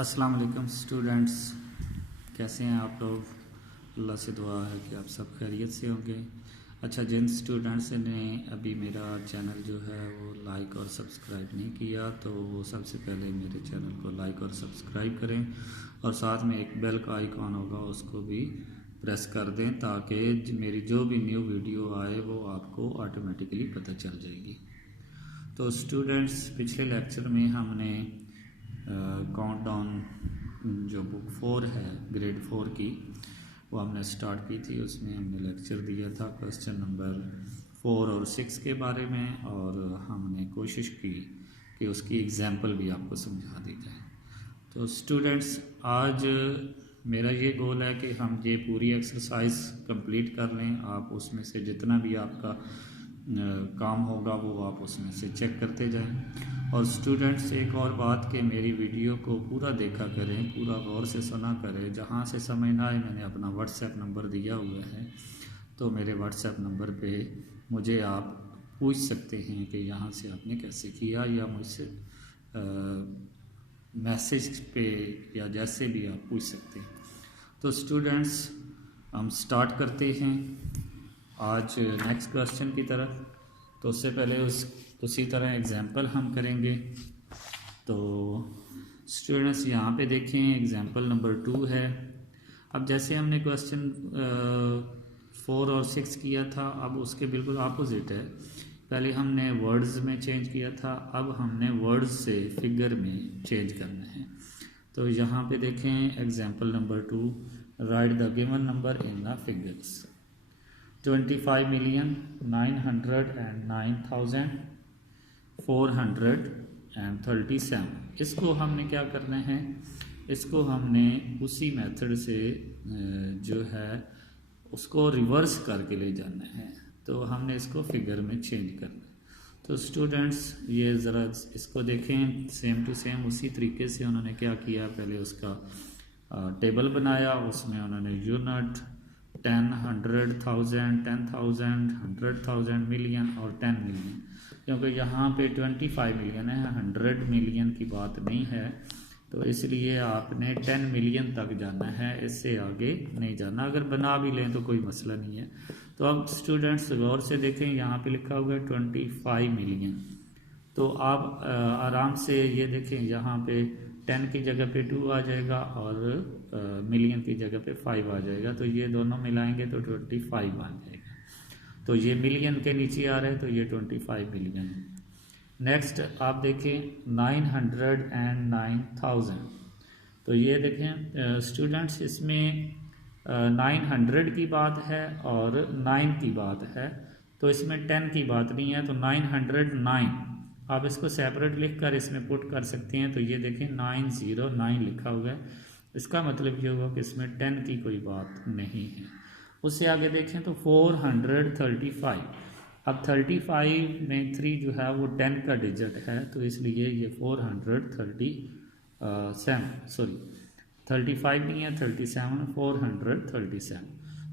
अस्सलाम वालेकुम स्टूडेंट्स, कैसे हैं आप लोग। अल्लाह से दुआ है कि आप सब खैरियत से होंगे। अच्छा, जिन स्टूडेंट्स ने अभी मेरा चैनल जो है वो लाइक और सब्सक्राइब नहीं किया तो वो सबसे पहले मेरे चैनल को लाइक और सब्सक्राइब करें और साथ में एक बेल का आइकॉन होगा उसको भी प्रेस कर दें ताकि मेरी जो भी न्यू वीडियो आए वो आपको ऑटोमेटिकली पता चल जाएगी। तो स्टूडेंट्स, पिछले लेक्चर में हमने काउंटडाउन जो बुक 4 है ग्रेड 4 की वो हमने स्टार्ट की थी। उसमें हमने लेक्चर दिया था क्वेश्चन नंबर 4 और 6 के बारे में और हमने कोशिश की कि उसकी एग्जाम्पल भी आपको समझा दी जाए। तो स्टूडेंट्स, आज मेरा ये गोल है कि हम ये पूरी एक्सरसाइज कंप्लीट कर लें। आप उसमें से जितना भी आपका काम होगा वो आप उसमें से चेक करते जाएं। और स्टूडेंट्स, एक और बात कि मेरी वीडियो को पूरा देखा करें, पूरा गौर से सुना करें। जहाँ से समझ ना आए मैंने अपना व्हाट्सएप नंबर दिया हुआ है, तो मेरे व्हाट्सएप नंबर पे मुझे आप पूछ सकते हैं कि यहाँ से आपने कैसे किया, या मुझसे मैसेज पे या जैसे भी आप पूछ सकते हैं। तो स्टूडेंट्स, हम स्टार्ट करते हैं आज नेक्स्ट क्वेश्चन की तरफ। तो उससे पहले उसी तरह एग्जाम्पल हम करेंगे। तो स्टूडेंट्स, यहाँ पे देखें एग्जाम्पल नंबर 2 है। अब जैसे हमने क्वेश्चन 4 और 6 किया था, अब उसके बिल्कुल अपोजिट है। पहले हमने वर्ड्स में चेंज किया था, अब हमने वर्ड्स से फिगर में चेंज करना है। तो यहाँ पे देखें example number 2, right the given number in the figures. 25,909,437। इसको हमने क्या करना है, इसको हमने उसी मेथड से जो है उसको रिवर्स करके ले जाना है। तो हमने इसको फिगर में चेंज करना है। तो स्टूडेंट्स, ये ज़रा इसको देखें, सेम टू सेम उसी तरीके से उन्होंने क्या किया, पहले उसका टेबल बनाया, उसमें उन्होंने यूनिट 10, 100,000, 10,000, 100,000, मिलियन और 10 मिलियन। क्योंकि यहाँ पे 25 मिलियन है, 100 मिलियन की बात नहीं है, तो इसलिए आपने 10 मिलियन तक जाना है, इससे आगे नहीं जाना। अगर बना भी लें तो कोई मसला नहीं है। तो अब स्टूडेंट्स गौर से देखें, यहाँ पे लिखा हुआ है 25 मिलियन। तो आप आराम से ये देखें, यहाँ पे 10 की जगह पे 2 आ जाएगा और मिलियन की जगह पे 5 आ जाएगा। तो ये दोनों मिलाएंगे तो 25 बन जाएगा। तो ये मिलियन के नीचे आ रहा है, तो ये 25 मिलियन है। नेक्स्ट आप देखें 909,000। तो ये देखें स्टूडेंट्स, इसमें 900 की बात है और 9 की बात है, तो इसमें 10 की बात नहीं है। तो 909 आप इसको सेपरेट लिखकर इसमें पुट कर सकते हैं। तो ये देखें 909 लिखा हुआ है, इसका मतलब ये हुआ कि इसमें 10 की कोई बात नहीं है। उससे आगे देखें तो 435। अब 35 में 3 जो है वो 10 का डिजिट है, तो इसलिए ये 35 नहीं है, 37, 437।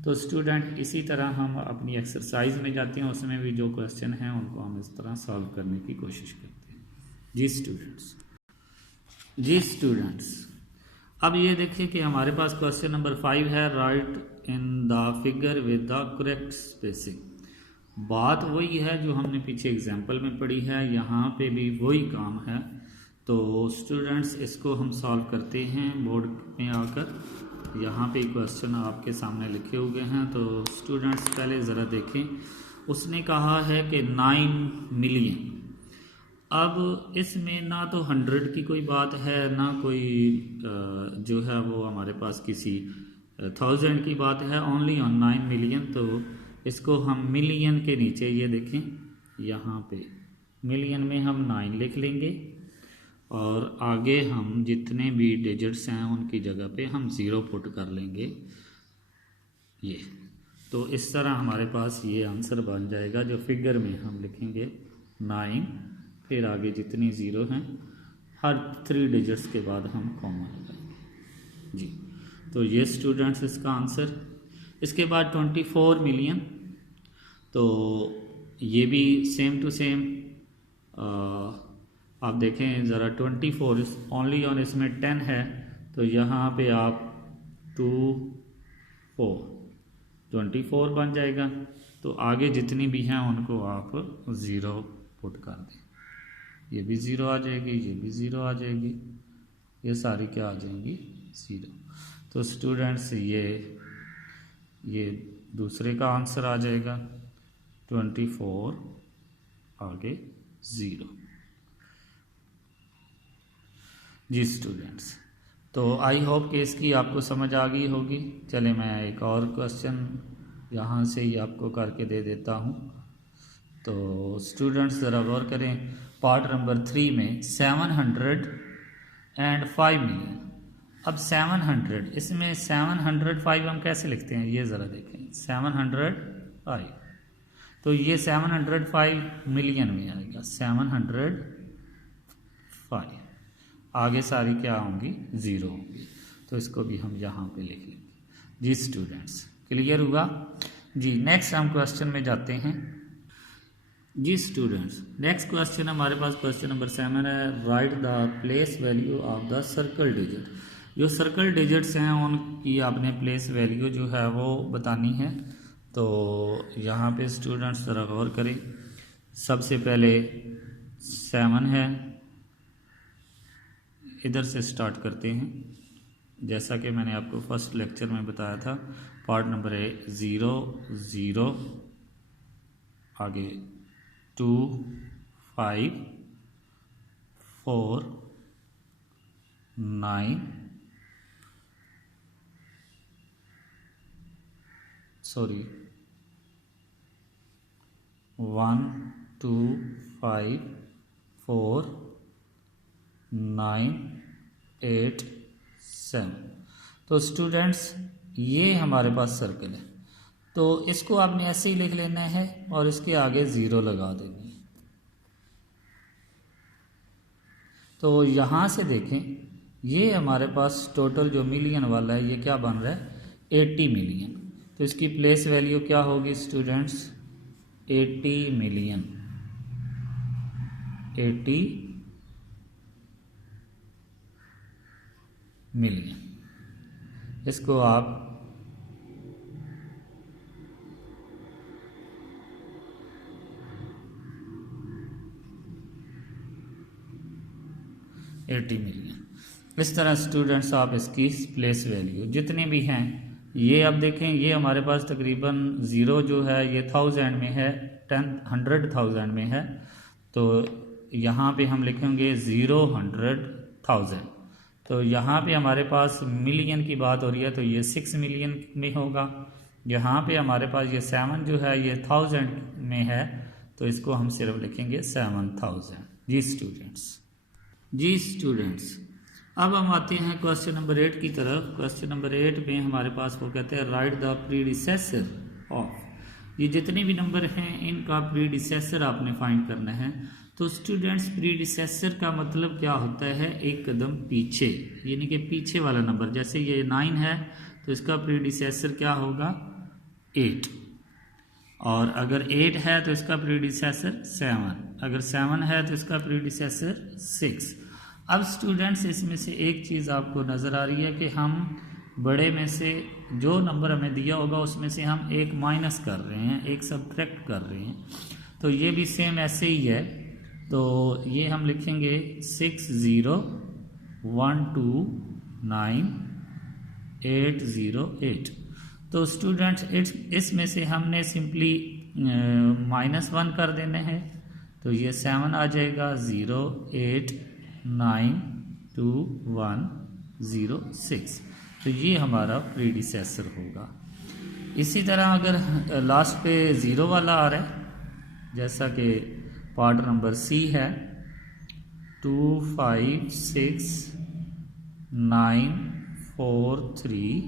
तो स्टूडेंट, इसी तरह हम अपनी एक्सरसाइज में जाते हैं, उसमें भी जो क्वेश्चन हैं उनको हम इस तरह सॉल्व करने की कोशिश करते हैं। जी स्टूडेंट्स, अब ये देखिए कि हमारे पास क्वेश्चन नंबर 5 है, right in the figure with the correct spacing. बात वही है जो हमने पीछे एग्जाम्पल में पढ़ी है, यहाँ पे भी वही काम है। तो स्टूडेंट्स, इसको हम सॉल्व करते हैं बोर्ड में आकर। यहाँ पे क्वेश्चन आपके सामने लिखे हुए हैं। तो स्टूडेंट्स, पहले ज़रा देखें, उसने कहा है कि 9 मिलियन। अब इसमें ना तो 100 की कोई बात है, ना कोई जो है वो हमारे पास किसी 1000 की बात है, ओनली ऑन 9 मिलियन। तो इसको हम मिलियन के नीचे ये देखें, यहाँ पे मिलियन में हम 9 लिख लेंगे और आगे हम जितने भी डिजिट्स हैं उनकी जगह पे हम 0 पुट कर लेंगे। ये तो इस तरह हमारे पास ये आंसर बन जाएगा, जो फिगर में हम लिखेंगे 9, फिर आगे जितनी 0 हैं हर 3 डिजिट्स के बाद हम कॉमा लगाएंगे। जी, तो ये स्टूडेंट्स इसका आंसर। इसके बाद 24 मिलियन, तो ये भी सेम टू सेम आप देखें ज़रा 24 ओनली ऑन इसमें 10 है, तो यहाँ पे आप 2 4 24 बन जाएगा। तो आगे जितनी भी हैं उनको आप 0 पुट कर दें। ये भी 0 आ जाएगी, ये भी 0 आ जाएगी, ये सारी क्या आ जाएंगी 0। तो स्टूडेंट्स ये दूसरे का आंसर आ जाएगा 24 आगे 0। जी स्टूडेंट्स, तो आई होप कि इसकी आपको समझ आ गई होगी। चले मैं एक और क्वेश्चन यहाँ से ही आपको करके दे देता हूँ। तो स्टूडेंट्स ज़रा गौर करें, पार्ट नंबर 3 में 705 मिलियन। अब 700, इसमें 705 हम कैसे लिखते हैं, ये ज़रा देखें। 705, तो ये 705 मिलियन में आएगा, 705। आगे सारी क्या होंगी 0 होंगी, तो इसको भी हम यहाँ पे लिख लेंगे। जी स्टूडेंट्स, क्लियर हुआ जी। नेक्स्ट हम क्वेश्चन में जाते हैं। जी स्टूडेंट्स, नेक्स्ट क्वेश्चन हमारे पास क्वेश्चन नंबर 7 है। Right the place value of the circle digit. जो सर्कल डिजिट्स हैं उनकी आपने प्लेस वैल्यू जो है वो बतानी है। तो यहाँ पे स्टूडेंट्स ज़रा गौर करें। सबसे पहले 7 है, इधर से स्टार्ट करते हैं। जैसा कि मैंने आपको फर्स्ट लेक्चर में बताया था, पार्ट नंबर 0 0, आगे 2 5 4 9 1 2 5 4 9 8 7। तो स्टूडेंट्स ये हमारे पास सर्कल है, तो इसको आपने ऐसे ही लिख लेना है और इसके आगे 0 लगा देनी है। तो यहाँ से देखें, ये हमारे पास टोटल जो मिलियन वाला है ये क्या बन रहा है 80 मिलियन। तो इसकी प्लेस वैल्यू क्या होगी स्टूडेंट्स 80 मिलियन। 80 मिलियन, इसको आप मिलियन। इस तरह स्टूडेंट्स आप इसकी प्लेस वैल्यू जितने भी हैं, ये आप देखें, ये हमारे पास तकरीबन 0 जो है ये 1000 में है, 100,000 में है। तो यहाँ पे हम लिखेंगे 0 100,000। तो यहाँ पे हमारे पास मिलियन की बात हो रही है, तो ये 6 मिलियन में होगा। यहाँ पे हमारे पास ये 7 जो है ये 1000 में है, तो इसको हम सिर्फ लिखेंगे 7000। जी स्टूडेंट्स, अब हम आते हैं क्वेश्चन नंबर 8 की तरफ। क्वेश्चन नंबर 8 में हमारे पास वो कहते हैं राइट द प्रीडिसेसर ऑफ। ये जितने भी नंबर हैं इनका प्रीडिसेसर आपने फाइंड करना है। तो स्टूडेंट्स प्रीडिसेसर का मतलब क्या होता है, एक कदम पीछे, यानी कि पीछे वाला नंबर। जैसे ये 9 है तो इसका प्रीडिसेसर क्या होगा 8, और अगर 8 है तो इसका प्रीडिसेसर 7, अगर 7 है तो इसका प्रीडिसेसर 6। अब स्टूडेंट्स इसमें से एक चीज़ आपको नज़र आ रही है कि हम बड़े में से जो नंबर हमें दिया होगा उसमें से हम एक माइनस कर रहे हैं, एक सब्ट्रैक्ट कर रहे हैं। तो ये भी सेम ऐसे ही है। तो ये हम लिखेंगे 6 0 1 2 9 8 0 8। तो स्टूडेंट्स इसमें से हमने सिंपली -1 कर देना है, तो ये 7 आ जाएगा 0 8 9 2 1 0 6। तो ये हमारा प्रीडिसेसर होगा। इसी तरह अगर लास्ट पे 0 वाला आ रहा है, जैसा कि पार्ट नंबर सी है 2 5 6 9 4 3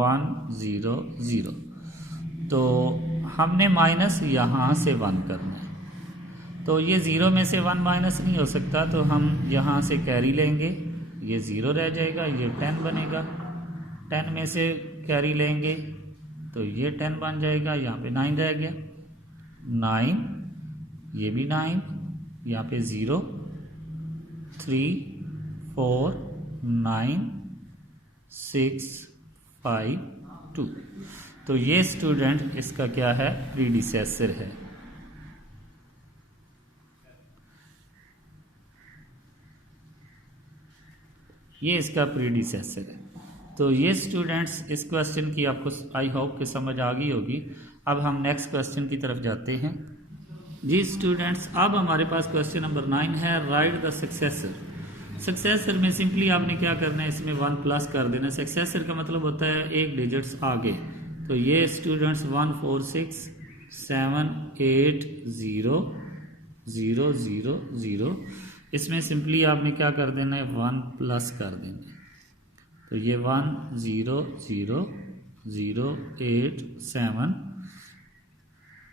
1 0 0, तो हमने माइनस यहाँ से 1 करना है। तो ये 0 में से 1 माइनस नहीं हो सकता, तो हम यहाँ से कैरी लेंगे, ये 0 रह जाएगा, ये 10 बनेगा। 10 में से कैरी लेंगे तो ये 10 बन जाएगा, यहाँ पे 9 रह गया, 9, ये भी 9, यहाँ पे 0 3 4 9 6 5 2। तो ये स्टूडेंट इसका क्या है, प्रीडिसेसर है। ये इसका प्रीडिसेसर है। तो ये स्टूडेंट्स इस क्वेश्चन की आपको आई होप कि समझ आ गई होगी। अब हम नेक्स्ट क्वेश्चन की तरफ जाते हैं। जी स्टूडेंट्स, अब हमारे पास क्वेश्चन नंबर 9 है, राइट द सक्सेसर। सक्सेसर में सिंपली आपने क्या करना है, इसमें 1 प्लस कर देना। सक्सेसर का मतलब होता है एक डिजिट्स आगे। तो ये स्टूडेंट्स 1 4 6 7 8 0 0 0 0, इसमें सिंपली आपने क्या कर देना है, 1 प्लस कर देना है। तो ये 1 0 0 0 8 7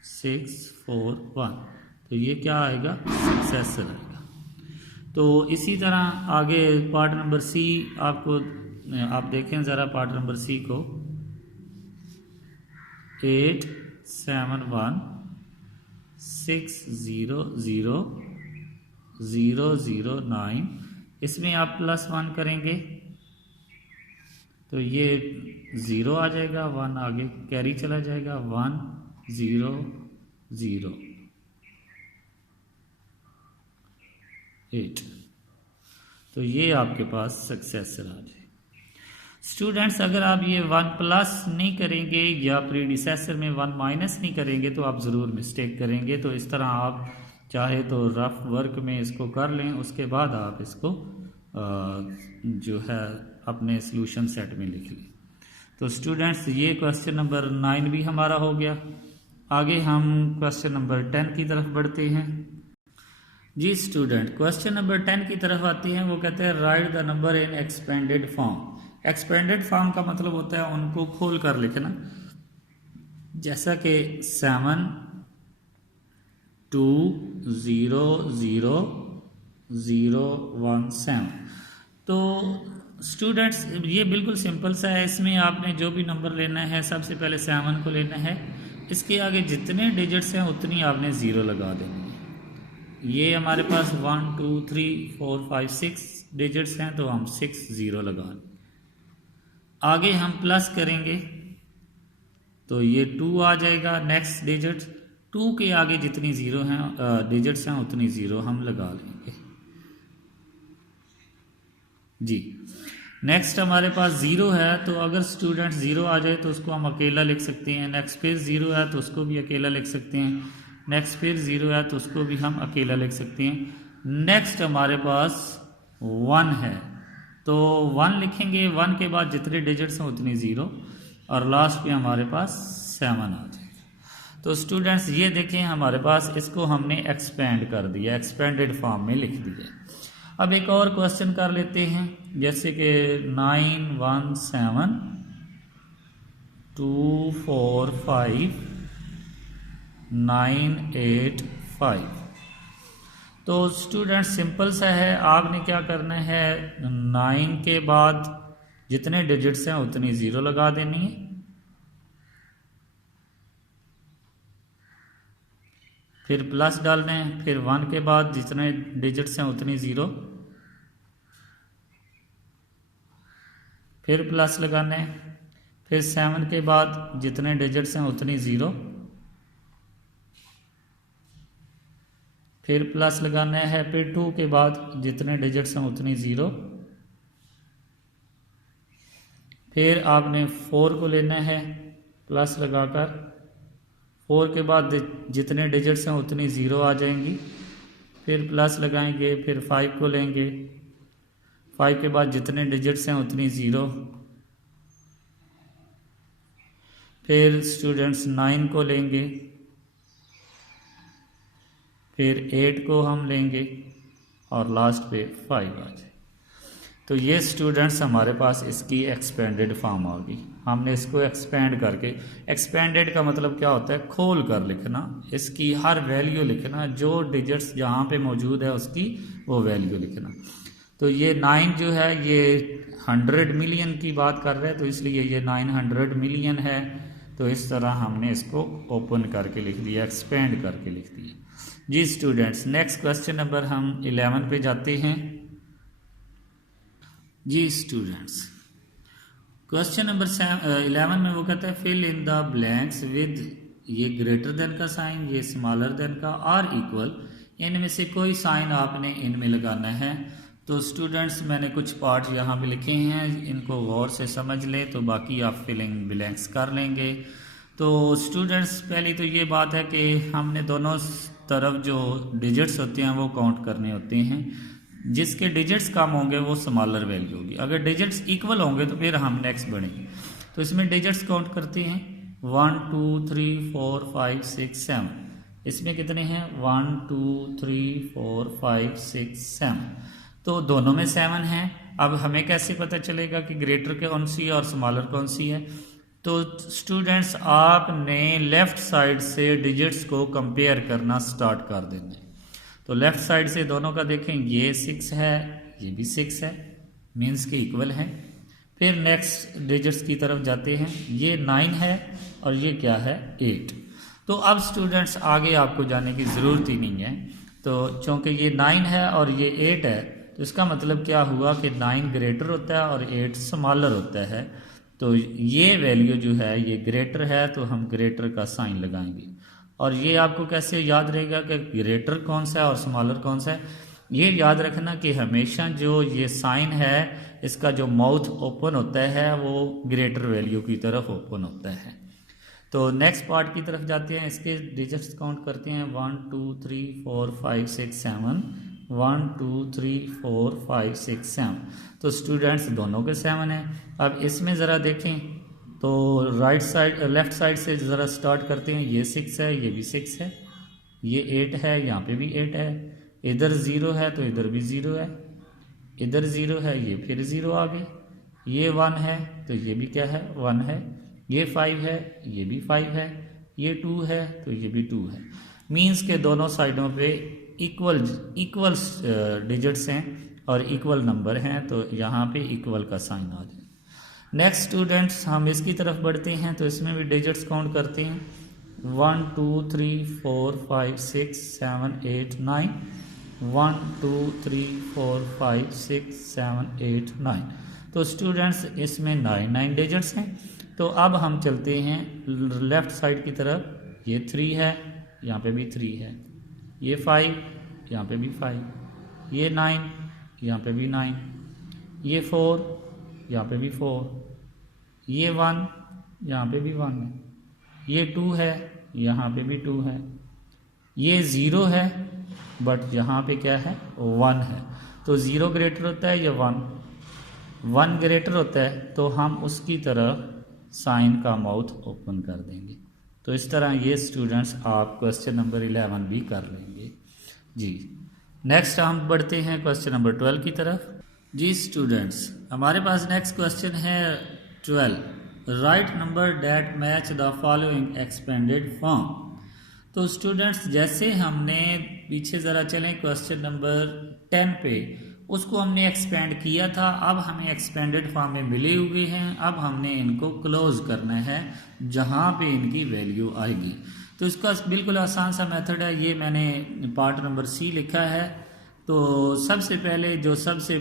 6 4 1, तो ये क्या आएगा, सक्सेसर आएगा। तो इसी तरह आगे पार्ट नंबर सी आपको, आप देखें ज़रा पार्ट नंबर सी को, 8 7 1 6 0 0 0 0 9, इसमें आप +1 करेंगे तो ये 0 आ जाएगा, 1 आगे कैरी चला जाएगा, 1 0 0 8। तो ये आपके पास सक्सेसर आ जाए। स्टूडेंट्स, अगर आप ये 1 प्लस नहीं करेंगे या प्रीडिसेसर में 1 माइनस नहीं करेंगे तो आप ज़रूर मिस्टेक करेंगे। तो इस तरह आप चाहे तो रफ वर्क में इसको कर लें, उसके बाद आप इसको जो है अपने सॉल्यूशन सेट में लिख लें। तो स्टूडेंट्स, ये क्वेश्चन नंबर 9 भी हमारा हो गया। आगे हम क्वेश्चन नंबर 10 की तरफ बढ़ते हैं। जी स्टूडेंट, क्वेश्चन नंबर 10 की तरफ आते हैं। वो कहते हैं right the number in expanded form. Expanded form का मतलब होता है उनको खोल कर लिखना, जैसा कि 7 2 0 0 0 1 7। तो स्टूडेंट्स, ये बिल्कुल सिंपल सा है। इसमें आपने जो भी नंबर लेना है, सबसे पहले 7 को लेना है, इसके आगे जितने डिजिट्स हैं उतनी आपने 0 लगा देनी है। ये हमारे पास 1 2 3 4 5 6 डिजिट्स हैं, तो हम 6 0 लगा लें। आगे हम प्लस करेंगे तो ये 2 आ जाएगा नेक्स्ट डिजिट। 2 के आगे जितनी 0 हैं डिजिट्स हैं उतनी 0 हम लगा लेंगे। जी नेक्स्ट हमारे पास 0 है, तो अगर स्टूडेंट 0 आ जाए तो उसको हम अकेला लिख सकते हैं। नेक्स्ट फिर 0 है तो उसको भी अकेला लिख सकते हैं। नेक्स्ट फिर 0 है तो उसको भी हम अकेला लिख सकते हैं। नेक्स्ट हमारे पास 1 है, तो 1 लिखेंगे, 1 के बाद जितने डिजिट्स हैं उतनी 0, और लास्ट पे हमारे पास 7 आ जाएगा। तो स्टूडेंट्स, ये देखें हमारे पास इसको हमने एक्सपेंड कर दिया, एक्सपेंडेड फॉर्म में लिख दिया। अब एक और क्वेश्चन कर लेते हैं, जैसे कि 9 1 7 2 4 5 9 8 5। तो स्टूडेंट सिंपल सा है, आपने क्या करना है, 9 के बाद जितने डिजिट्स हैं उतनी 0 लगा देनी है। फिर प्लस डालना है, फिर 1 के बाद जितने डिजिट्स हैं उतनी 0, फिर प्लस लगाना है, फिर 7 के बाद जितने डिजिट्स हैं उतनी 0, फिर प्लस लगाना है, फिर 2 के बाद जितने डिजिट्स हैं उतनी 0, फिर आपने 4 को लेना है प्लस लगाकर, 4 के बाद जितने डिजिट्स हैं उतनी 0 आ जाएंगी, फिर प्लस लगाएंगे, फिर 5 को लेंगे, 5 के बाद जितने डिजिट्स हैं उतनी 0, फिर स्टूडेंट्स 9 को लेंगे, फिर 8 को हम लेंगे, और लास्ट पे 5 आ जाए। तो ये स्टूडेंट्स हमारे पास इसकी एक्सपेंडेड फॉर्म आ गई। हमने इसको एक्सपेंड करके, एक्सपेंडेड का मतलब क्या होता है, खोल कर लिखना, इसकी हर वैल्यू लिखना, जो डिजिट्स जहाँ पे मौजूद है उसकी वो वैल्यू लिखना। तो ये 9 जो है ये 100 मिलियन की बात कर रहे हैं, तो इसलिए ये 900 मिलियन है। तो इस तरह हमने इसको ओपन करके लिख दिया, एक्सपेंड करके लिख दिया। जी स्टूडेंट्स, नेक्स्ट क्वेश्चन नंबर हम 11 पे जाते हैं। जी स्टूडेंट्स, क्वेश्चन नंबर 11 में वो कहता है fill in the blanks with, ये ग्रेटर देन का साइन, ये स्मॉलर देन का और इक्वल, इनमें से कोई साइन आपने इनमें लगाना है। तो स्टूडेंट्स मैंने कुछ पार्ट यहाँ पे लिखे हैं, इनको गौर से समझ लें तो बाकी आप फिलिंग ब्लैंक्स कर लेंगे। तो स्टूडेंट्स पहली तो ये बात है कि हमने दोनों तरफ जो डिजिट्स होते हैं वो काउंट करने होते हैं। जिसके डिजिट्स कम होंगे वो स्मॉलर वैल्यू होगी, अगर डिजिट्स इक्वल होंगे तो फिर हम नेक्स्ट बढ़ेंगे। तो इसमें डिजिट्स काउंट करते हैं 1 2 3 4 5 6 7। इसमें कितने हैं 1 2 3 4 5 6 7, तो दोनों में 7 हैं। अब हमें कैसे पता चलेगा कि ग्रेटर कौन सी है और स्मॉलर कौन सी है? तो स्टूडेंट्स आपने लेफ्ट साइड से डिजिट्स को कंपेयर करना स्टार्ट कर देना है। तो लेफ्ट साइड से दोनों का देखें, ये 6 है, ये भी 6 है, मीन्स के इक्वल है। फिर नेक्स्ट डिजिट्स की तरफ जाते हैं, ये 9 है और ये क्या है 8। तो अब स्टूडेंट्स आगे आपको जाने की ज़रूरत ही नहीं है। तो चूँकि ये 9 है और ये 8 है, तो इसका मतलब क्या हुआ कि 9 ग्रेटर होता है और 8 स्मॉलर होता है। तो ये वैल्यू जो है ये ग्रेटर है, तो हम ग्रेटर का साइन लगाएंगे। और ये आपको कैसे याद रहेगा कि ग्रेटर कौन सा है और स्मॉलर कौन सा है? ये याद रखना कि हमेशा जो ये साइन है इसका जो माउथ ओपन होता है वो ग्रेटर वैल्यू की तरफ ओपन होता है। तो नेक्स्ट पार्ट की तरफ जाते हैं, इसके डिजिट्स काउंट करते हैं 1 2 3 4 5 6 7, 1 2 3 4 5 6 7। तो स्टूडेंट्स दोनों के 7 हैं। अब इसमें ज़रा देखें तो राइट साइड लेफ्ट साइड से ज़रा स्टार्ट करते हैं, ये 6 है, ये भी 6 है, ये 8 है, यहाँ पे भी 8 है, इधर 0 है तो इधर भी 0 है, इधर 0 है, ये फिर 0 आ गए, ये 1 है तो ये भी क्या है 1 है, ये 5 है, ये भी 5 है, ये 2 है तो ये भी 2 है। मीन्स के दोनों साइडों पे इक्वल डिजिट्स हैं और इक्वल नंबर हैं, तो यहाँ पे इक्वल का साइन आ जाए। नेक्स्ट स्टूडेंट्स हम इसकी तरफ बढ़ते हैं, तो इसमें भी डिजिट्स काउंट करते हैं 1 2 3 4 5 6 7 8 9, 1 2 3 4 5 6 7 8 9। तो स्टूडेंट्स इसमें 9 डिजिट्स हैं। तो अब हम चलते हैं लेफ्ट साइड की तरफ, ये 3 है, यहाँ पे भी 3 है, ये 5, यहाँ पे भी 5, ये 9, यहाँ पे भी 9, ये 4, यहाँ पे भी 4, ये 1, यहाँ पे भी 1 है, ये 2 है, यहाँ पे भी 2 है, ये 0 है बट यहाँ पे क्या है 1 है। तो 0 ग्रेटर होता है या 1 ग्रेटर होता है, तो हम उसकी तरफ साइन का माउथ ओपन कर देंगे। तो इस तरह ये स्टूडेंट्स आप क्वेश्चन नंबर 11 भी कर लेंगे। जी नेक्स्ट हम बढ़ते हैं क्वेश्चन नंबर 12 की तरफ। जी स्टूडेंट्स, हमारे पास नेक्स्ट क्वेश्चन है 12, right number that match the following expanded form. तो स्टूडेंट्स जैसे हमने पीछे ज़रा चलें क्वेश्चन नंबर 10 पे, उसको हमने एक्सपेंड किया था, अब हमें एक्सपेंडेड फॉर्म में मिले हुए हैं, अब हमने इनको क्लोज करना है जहाँ पे इनकी वैल्यू आएगी। तो इसका बिल्कुल आसान सा मेथड है, ये मैंने पार्ट नंबर सी लिखा है। तो सबसे पहले जो सबसे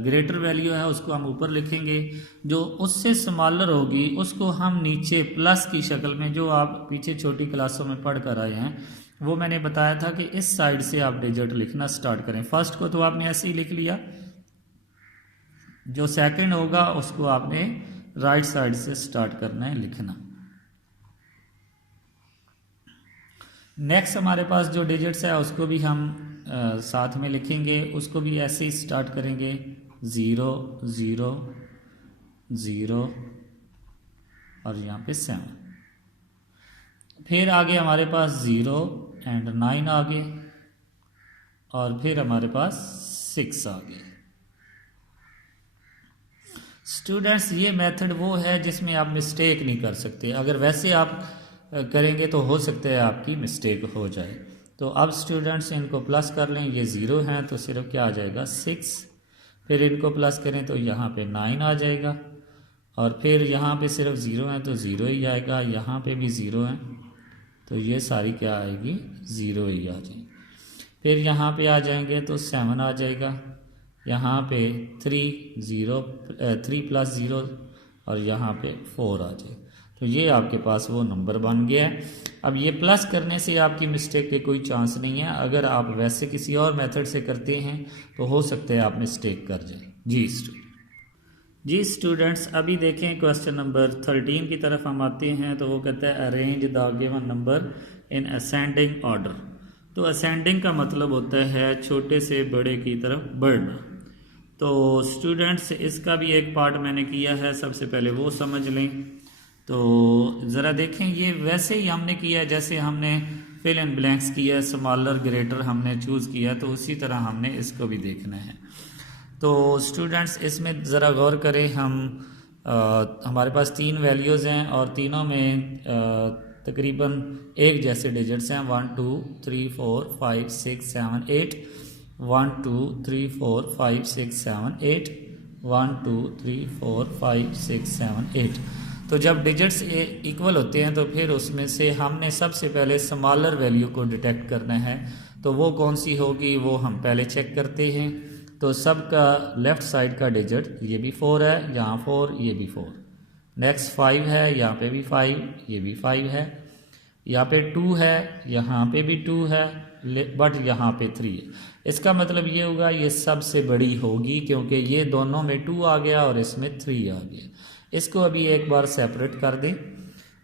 ग्रेटर वैल्यू है उसको हम ऊपर लिखेंगे, जो उससे स्मॉलर होगी उसको हम नीचे प्लस की शक्ल में, जो आप पीछे छोटी क्लासों में पढ़ कर आए हैं वो मैंने बताया था कि इस साइड से आप डिजिट लिखना स्टार्ट करें। फर्स्ट को तो आपने ऐसे ही लिख लिया, जो सेकंड होगा उसको आपने राइट साइड से स्टार्ट करना है लिखना। नेक्स्ट हमारे पास जो डिजिट्स है उसको भी हम साथ में लिखेंगे, उसको भी ऐसे ही स्टार्ट करेंगे 0 0 0 और यहाँ पे 7। फिर आगे हमारे पास 0 एंड 9 आ गए और फिर हमारे पास 6 आ गए। स्टूडेंट्स ये मेथड वो है जिसमें आप मिस्टेक नहीं कर सकते, अगर वैसे आप करेंगे तो हो सकता है आपकी मिस्टेक हो जाए। तो अब स्टूडेंट्स इनको प्लस कर लें, ये 0 हैं तो सिर्फ क्या आ जाएगा 6, फिर इनको प्लस करें तो यहाँ पे 9 आ जाएगा, और फिर यहाँ पे सिर्फ 0 है तो 0 ही आएगा, यहाँ पे भी 0 है तो ये सारी क्या आएगी, 0 ही आ जाएगी। फिर यहाँ पे आ जाएंगे तो 7 आ जाएगा, यहाँ पे 3 प्लस 0 और यहाँ पे 4 आ जाएगा। तो ये आपके पास वो नंबर बन गया है। अब ये प्लस करने से आपकी मिस्टेक के कोई चांस नहीं है। अगर आप वैसे किसी और मेथड से करते हैं तो हो सकता है आप मिस्टेक कर जाएं। जी स्टूडेंट्स, अभी देखें क्वेश्चन नंबर 13 की तरफ हम आते हैं। तो वो कहता है arrange the given number in ascending order. तो असेंडिंग का मतलब होता है छोटे से बड़े की तरफ बढ़ना। तो स्टूडेंट्स इसका भी एक पार्ट मैंने किया है, सबसे पहले वो समझ लें। तो ज़रा देखें, ये वैसे ही हमने किया जैसे हमने फिल इन ब्लैंक्स किया, स्मॉलर ग्रेटर हमने चूज़ किया, तो उसी तरह हमने इसको भी देखना है। तो स्टूडेंट्स इसमें ज़रा गौर करें, हमारे पास 3 वैल्यूज़ हैं और तीनों में तकरीबन एक जैसे डिजिट्स हैं, 1 2 3 4 5 6 7 8, 1 2 3 4 5 6 7 8, 1 2 3 4 5 6 7 8। तो जब डिजिट्स इक्वल होते हैं तो फिर उसमें से हमने सबसे पहले स्मॉलर वैल्यू को डिटेक्ट करना है। तो वो कौन सी होगी वो हम पहले चेक करते हैं। तो सबका लेफ्ट साइड का डिजिट ये भी 4 है, यहाँ 4, ये भी 4। नेक्स्ट 5 है, यहाँ पे भी 5, ये भी 5 है। यहाँ पे 2 है, यहाँ पे भी 2 है, बट यहाँ पे 3 है। इसका मतलब ये होगा ये सबसे बड़ी होगी, क्योंकि ये दोनों में 2 आ गया और इसमें 3 आ गया। इसको अभी एक बार सेपरेट कर दें।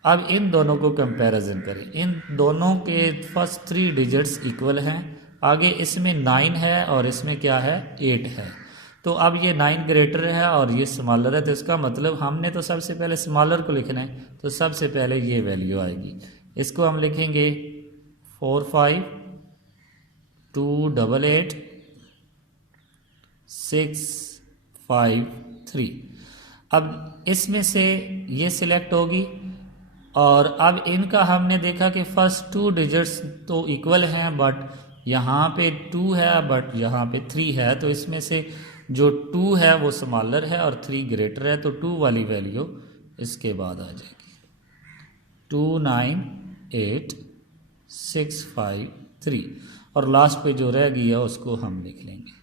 अब इन दोनों को कंपैरिजन करें। इन दोनों के फर्स्ट 3 डिजिट्स इक्वल हैं। आगे इसमें 9 है और इसमें क्या है, 8 है। तो अब ये 9 ग्रेटर है और ये स्मॉलर है। तो इसका मतलब हमने तो सबसे पहले स्मॉलर को लिखना है। तो सबसे पहले ये वैल्यू आएगी। इसको हम लिखेंगे 4 5 2 8 8 6 5 3। अब इसमें से ये सिलेक्ट होगी और अब इनका हमने देखा कि फर्स्ट 2 डिजिट्स तो इक्वल हैं, बट यहाँ पे 2 है बट यहाँ पे 3 है। तो इसमें से जो 2 है वो स्मॉलर है और 3 ग्रेटर है। तो 2 वाली वैल्यू इसके बाद आ जाएगी। 2 9 8 6 5 3 और लास्ट पे जो रह गई है उसको हम लिख लेंगे।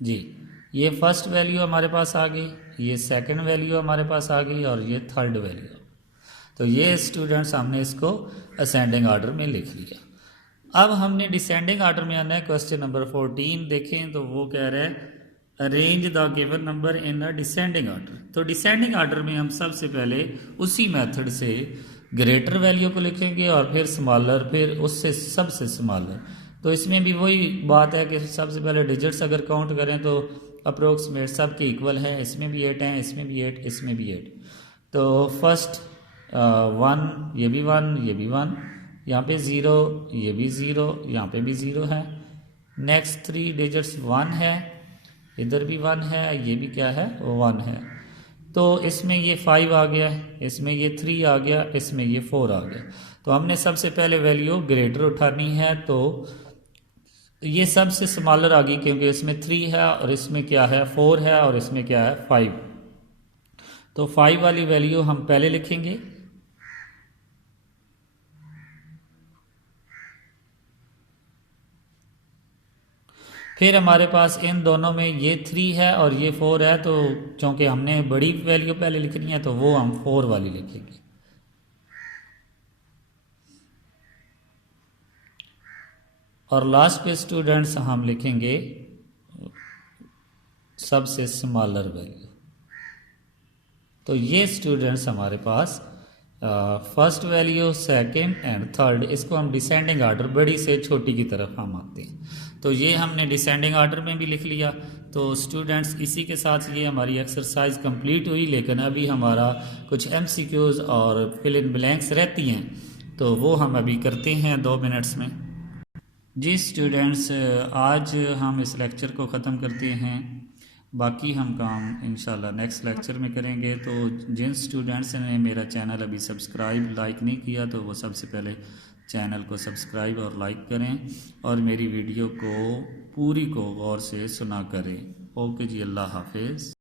जी, ये फर्स्ट वैल्यू हमारे पास आ गई, ये सेकंड वैल्यू हमारे पास आ गई और ये थर्ड वैल्यू। तो ये स्टूडेंट्स हमने इसको असेंडिंग ऑर्डर में लिख लिया। अब हमने डिसेंडिंग ऑर्डर में आना है। क्वेश्चन नंबर 14 देखें तो वो कह रहा है arrange the given number in a descending order. तो डिसेंडिंग ऑर्डर में हम सबसे पहले उसी मेथड से ग्रेटर वैल्यू को लिखेंगे और फिर स्मॉलर, फिर उससे सबसे स्मॉलर। तो इसमें भी वही बात है कि सबसे पहले डिजिट्स अगर काउंट करें तो अप्रोक्सीमेट सब के इक्वल है। इसमें भी 8 है, इसमें भी 8, इसमें भी 8। तो फर्स्ट 1, ये भी 1, ये भी 1, यहाँ पे 0, ये भी 0, यहाँ पे भी 0 है। नेक्स्ट 3 डिजिट्स 1 है, इधर भी 1 है, ये भी क्या है, 1 है। तो इसमें ये 5 आ गया, इसमें ये 3 आ गया, इसमें ये 4 आ गया। तो हमने सबसे पहले वैल्यू ग्रेटर उठानी है। तो ये सबसे स्मॉलर आ गई क्योंकि इसमें 3 है और इसमें क्या है, 4 है और इसमें क्या है, 5। तो 5 वाली वैल्यू हम पहले लिखेंगे। फिर हमारे पास इन दोनों में ये 3 है और ये 4 है। तो क्योंकि हमने बड़ी वैल्यू पहले लिखनी है तो वो हम 4 वाली लिखेंगे। और लास्ट पे स्टूडेंट्स हम लिखेंगे सबसे स्मॉलर वैल्यू। तो ये स्टूडेंट्स हमारे पास first value, second and third, इसको हम डिसेंडिंग ऑर्डर, बड़ी से छोटी की तरफ हम आते हैं। तो ये हमने डिसेंडिंग ऑर्डर में भी लिख लिया। तो स्टूडेंट्स इसी के साथ ये हमारी एक्सरसाइज कंप्लीट हुई। लेकिन अभी हमारा कुछ MCQs और फिल इन ब्लैंक्स रहती हैं, तो वो हम अभी करते हैं 2 मिनट्स में। जी स्टूडेंट्स, आज हम इस लेक्चर को ख़त्म करते हैं। बाकी हम काम इंशाल्लाह नेक्स्ट लेक्चर में करेंगे। तो जिन स्टूडेंट्स ने मेरा चैनल अभी सब्सक्राइब लाइक नहीं किया तो वो सबसे पहले चैनल को सब्सक्राइब और लाइक करें और मेरी वीडियो को पूरी को गौर से सुना करें। ओके जी, अल्लाह हाफिज़।